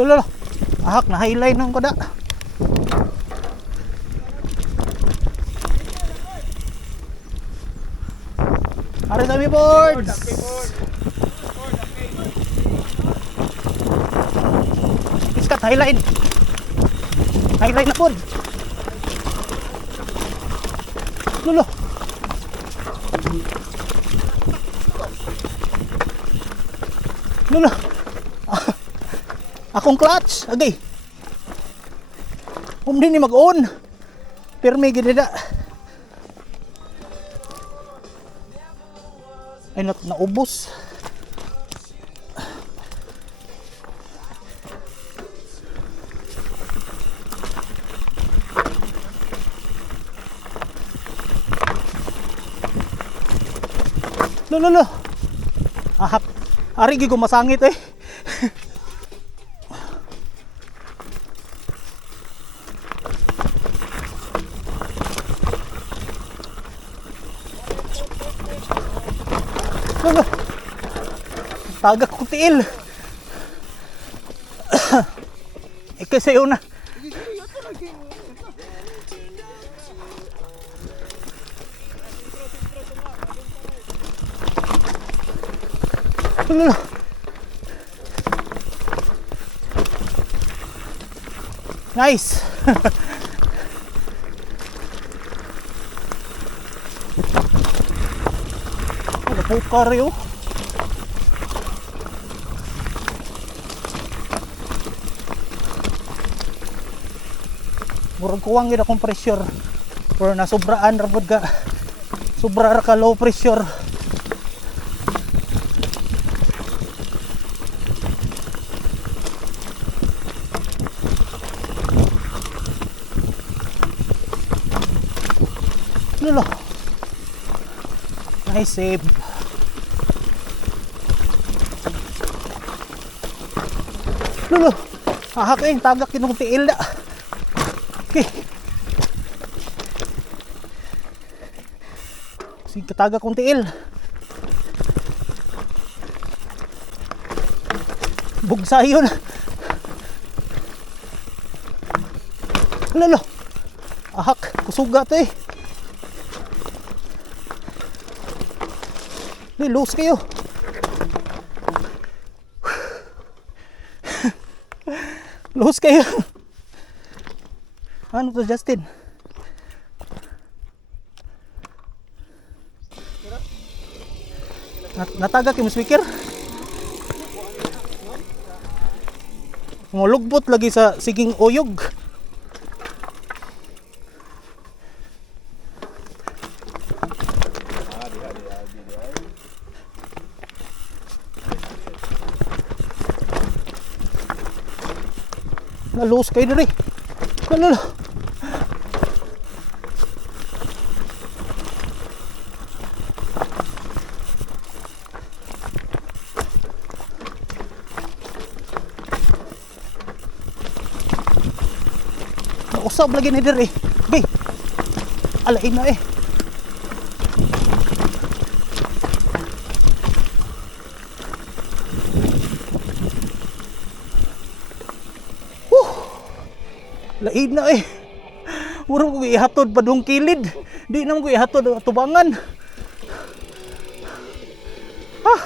Lolo, ahak na highline ng kada. Ari sa mi boards. Iskat highline. Highline na pod. Lolo. Lolo. Akong clutch, agay. Hindi ni mag-on. Pirmi gid da. Ay naubos. Lo. Ahak. Ari gi ko masangit eh. Lo. Tagak ko tiil. Ikasayo na. Lo. Nice. Pukar yun. Murag kuwang yun akong pressure or nasubraan rabod ka, sobra ka low pressure. Lolo, nice save. Lolo, ahak eh, tagak kinong tiil na. Okay. Sige katagak kong tiil. Bugsayon. Lolo, ahak, kusuga to eh. Lose kayo. Lose kayo. Ano to, Justin? Natagak yung speaker. Mulugbot lagi sa siging oyog. Na-lose kayo diri. Lalo. Nausab lagi na diri. Okay. Alain na eh. Laid na eh. Muro ko ihatod pa dong kilid. Di naman ko ihatod tubangan. Ah.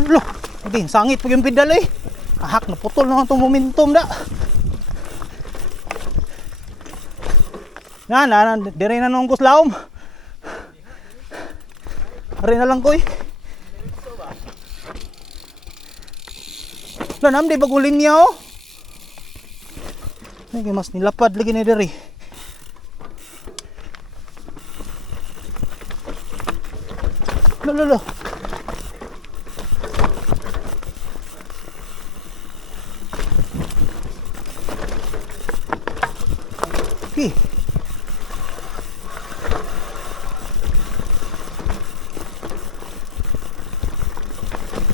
Loh, okay, sangit pag yung pedal eh. Ahak, naputol na itong momentum da. Dire na nung kuslaom. Ari na lang ko eh. Lanam di bagong linya oh. Nagay mas nilapad lagi na dire. Lo. Okay.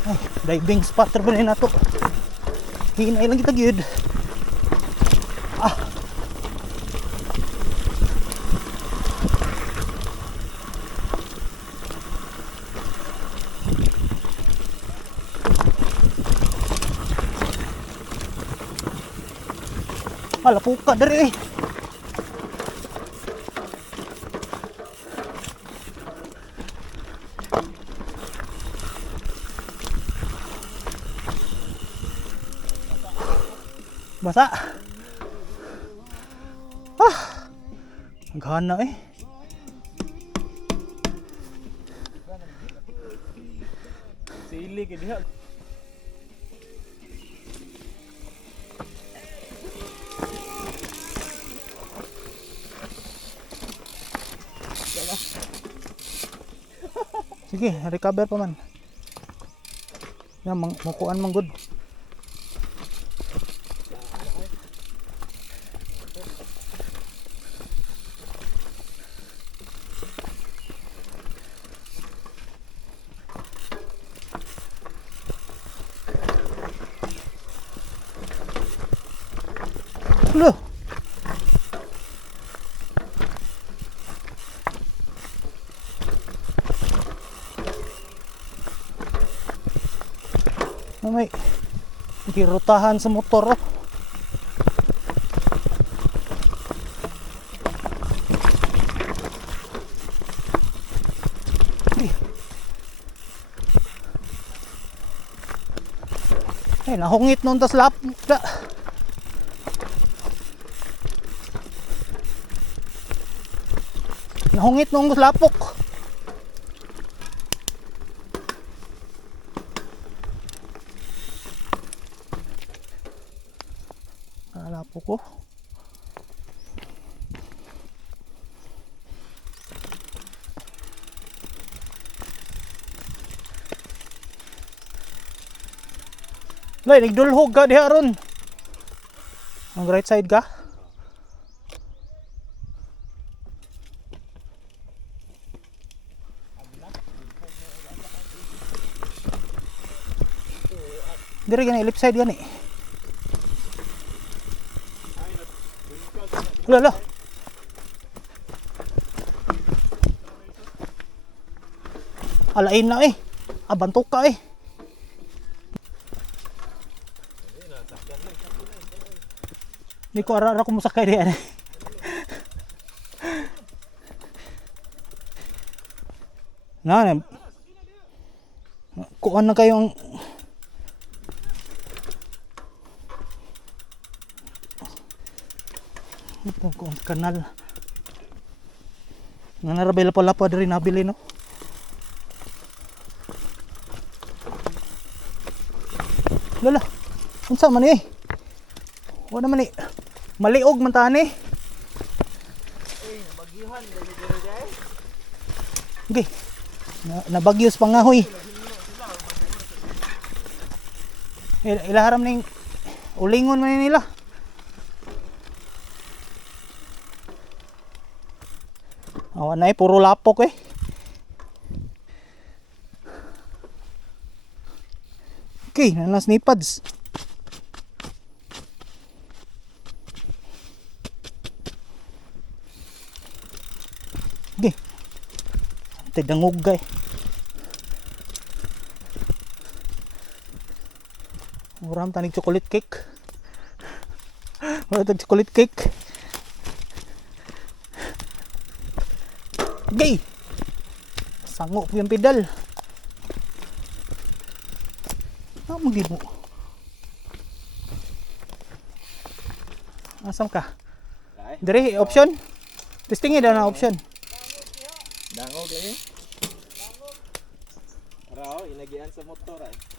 Ay. Diving spot ra ba na to? Hinay lang kita gyud. Hala puka dari eh. Basa. Ang gana eh. Sili ke dia. Sige, recover pa man. Yan, mukuan man good. Loh. May kirutahan sa motor oh. Ay, nahungit nung tas lap. Nahungit nung lapok. Lapok ko. Lay, nagdulhog ka diha ron. Ang right side ka? Dire gani left side gani. Lala. Alain na eh. Abantok ka eh. Hindi ko ara-ara kumusakay diyan eh. Na, kuan na kayo ang ito kung kanal nga narabay pala pa rin nabili no. Lala, unsa man eh? Wala man eh. Maliog man tahan eh. Bagyuhan lagi dire guys. Okay. Nabagyos pangahoy. Ilaharam ning ulingon man nila. Awan na eh, puro lapok eh. Okay, nanas ni pads. Okay. Tidangog eh. Uram tanig chocolate cake. Wala tag chocolate cake. Gay! Sango po yung pedal. Ah, mag-ibo. Asam ka? Dire, option? Testingin daw na option. Dangog eh. Rao, inagian sa motor ay.